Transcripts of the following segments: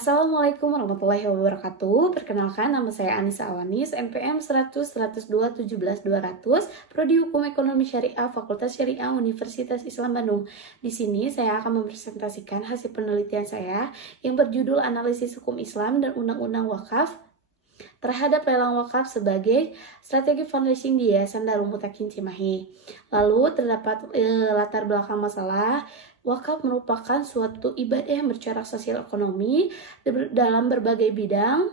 Assalamualaikum warahmatullahi wabarakatuh. Perkenalkan, nama saya Anissa Awanis, NPM 100-102-17-200, Prodi Hukum Ekonomi Syariah, Fakultas Syariah Universitas Islam Bandung. Di sini saya akan mempresentasikan hasil penelitian saya yang berjudul Analisis Hukum Islam dan Undang-Undang Wakaf terhadap lelang wakaf sebagai strategi fundraising di Yayasan Darul Mutakin Cimahi. Lalu terdapat latar belakang masalah. Wakaf merupakan suatu ibadah yang bercorak sosial ekonomi dalam berbagai bidang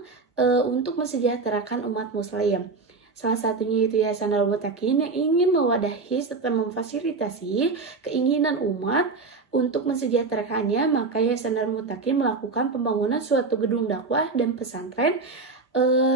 untuk mensejahterakan umat muslim. Salah satunya itu Yayasan Darul Mutakin yang ingin mewadahi serta memfasilitasi keinginan umat untuk mensejahterakannya, maka Yayasan Darul Mutakin melakukan pembangunan suatu gedung dakwah dan pesantren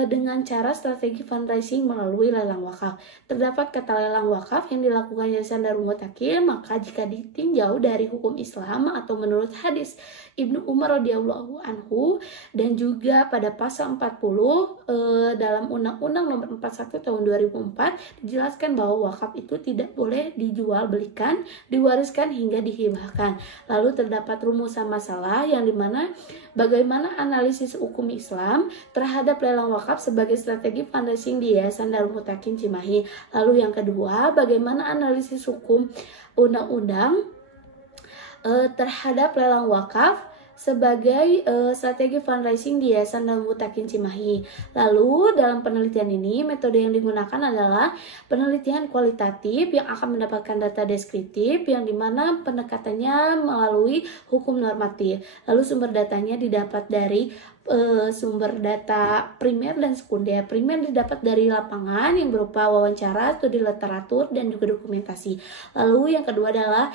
dengan cara strategi fundraising melalui lelang wakaf. Terdapat kata lelang wakaf yang dilakukan Yayasan Darul Mutakin, maka jika ditinjau dari hukum Islam atau menurut hadis Ibnu Umar radhiyallahu anhu dan juga pada pasal 40 dalam Undang-Undang Nomor 41 Tahun 2004 dijelaskan bahwa wakaf itu tidak boleh dijual belikan, diwariskan hingga dihibahkan. Lalu terdapat rumusan masalah yang dimana bagaimana analisis hukum Islam terhadap lelang wakaf sebagai strategi fundraising di Yayasan Darul Mutakin Cimahi. Lalu yang kedua, bagaimana analisis hukum undang-undang terhadap lelang wakaf sebagai strategi fundraising di Yayasan Darul Mutakin Cimahi. Lalu dalam penelitian ini metode yang digunakan adalah penelitian kualitatif yang akan mendapatkan data deskriptif yang dimana pendekatannya melalui hukum normatif. Lalu sumber datanya didapat dari sumber data primer dan sekunder. Primer didapat dari lapangan yang berupa wawancara, studi literatur, dan juga dokumentasi. Lalu yang kedua adalah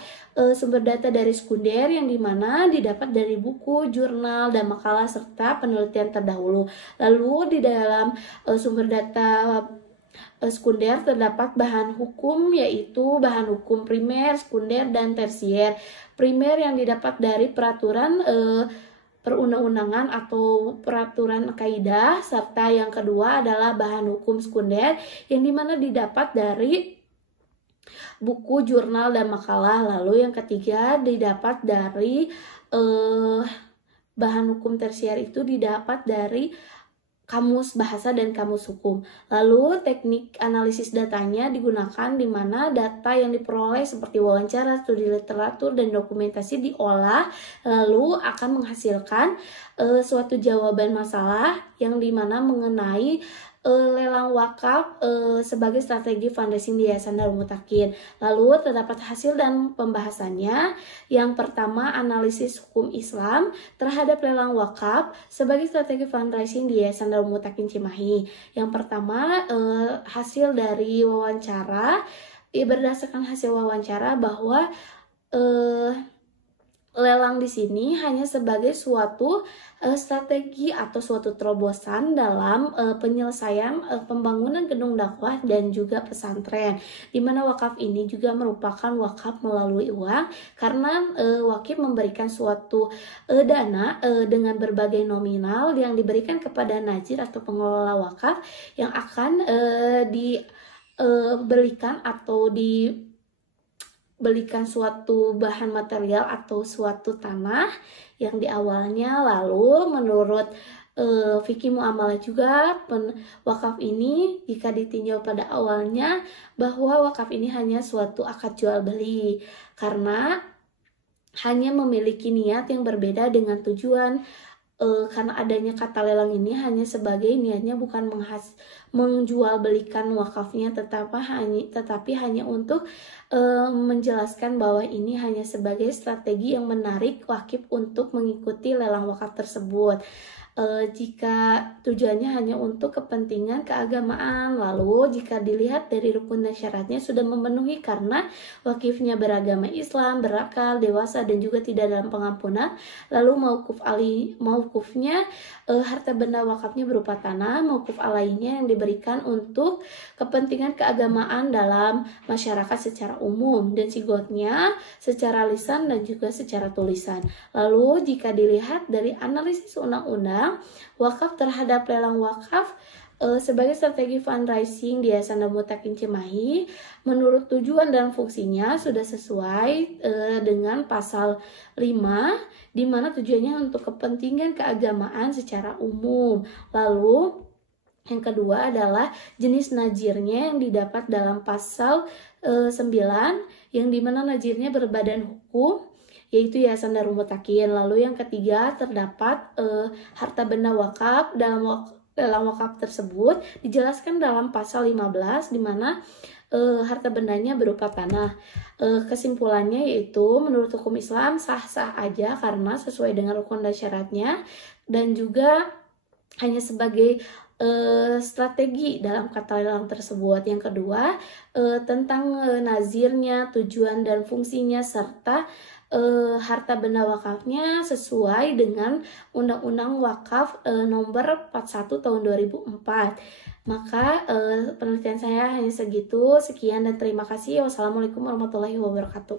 sumber data dari sekunder yang dimana didapat dari buku, jurnal, dan makalah serta penelitian terdahulu. Lalu di dalam sumber data sekunder terdapat bahan hukum, yaitu bahan hukum primer, sekunder, dan tersier. Primer yang didapat dari peraturan perundang-undangan atau peraturan kaidah, serta yang kedua adalah bahan hukum sekunder yang dimana didapat dari buku, jurnal, dan makalah. Lalu yang ketiga didapat dari bahan hukum tersier itu didapat dari kamus bahasa dan kamus hukum. Lalu teknik analisis datanya digunakan di mana data yang diperoleh seperti wawancara, studi literatur, dan dokumentasi diolah lalu akan menghasilkan suatu jawaban masalah yang dimana mengenai lelang wakaf sebagai strategi fundraising di Yayasan Darul Mutakin. Lalu terdapat hasil dan pembahasannya. Yang pertama, analisis hukum Islam terhadap lelang wakaf sebagai strategi fundraising di Yayasan Darul Mutakin Cimahi. Yang pertama, hasil dari wawancara. Berdasarkan hasil wawancara bahwa lelang di sini hanya sebagai suatu strategi atau suatu terobosan dalam penyelesaian pembangunan gedung dakwah dan juga pesantren, di mana wakaf ini juga merupakan wakaf melalui uang karena wakif memberikan suatu dana dengan berbagai nominal yang diberikan kepada najir atau pengelola wakaf yang akan diberikan atau belikan suatu bahan material atau suatu tanah yang di awalnya. Lalu menurut fikih muamalah juga wakaf ini jika ditinjau pada awalnya bahwa wakaf ini hanya suatu akad jual beli karena hanya memiliki niat yang berbeda dengan tujuan. Karena adanya kata lelang ini hanya sebagai niatnya bukan menjual belikan wakafnya, tetapi hanya untuk menjelaskan bahwa ini hanya sebagai strategi yang menarik wakif untuk mengikuti lelang wakaf tersebut. Jika tujuannya hanya untuk kepentingan keagamaan. Lalu jika dilihat dari rukun dan syaratnya sudah memenuhi karena wakifnya beragama Islam, berakal, dewasa, dan juga tidak dalam pengampunan. Lalu mauqufnya harta benda wakafnya berupa tanah, mauquf alainya yang diberikan untuk kepentingan keagamaan dalam masyarakat secara umum, dan sigotnya secara lisan dan juga secara tulisan. Lalu jika dilihat dari analisis undang-undang wakaf terhadap lelang wakaf Sebagai strategi fundraising di Yayasan Darul Mutakin Cimahi, menurut tujuan dan fungsinya sudah sesuai dengan pasal 5, di mana tujuannya untuk kepentingan keagamaan secara umum. Lalu yang kedua adalah jenis nazirnya yang didapat dalam pasal 9, yang dimana nazirnya berbadan hukum, yaitu Yayasan Darul Mutakin. Lalu yang ketiga terdapat harta benda wakaf. Dalam wakaf tersebut dijelaskan dalam pasal 15, di mana harta bendanya berupa tanah. Kesimpulannya yaitu menurut hukum Islam sah-sah aja karena sesuai dengan rukun dan syaratnya, dan juga hanya sebagai strategi dalam kata lelang tersebut. Yang kedua, tentang nazirnya, tujuan dan fungsinya, serta harta benda wakafnya sesuai dengan Undang-Undang Wakaf nomor 41 tahun 2004. Maka penelitian saya hanya segitu. Sekian dan terima kasih. Wassalamualaikum warahmatullahi wabarakatuh.